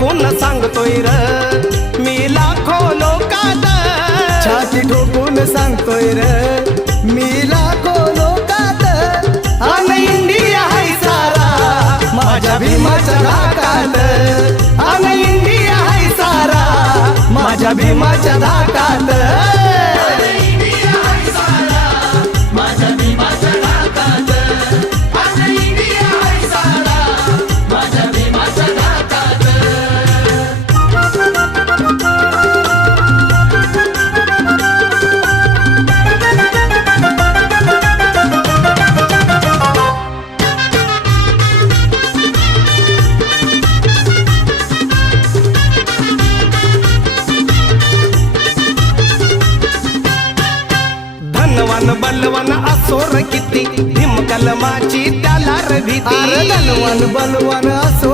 ठोकून सांगतोय र मी लाखो लोकात, छाती ठोकून सांगतोय र मी लाखो लोकात, अन इंडिया हाय सारा माझ्या भीमाच्या धाकात, अन इंडिया हाय सारा माझ्या भीमाच्या धाकात. धनवान बलवान असोर किती भीम कलमाची त्याला र भीती. धनवान बलवान असो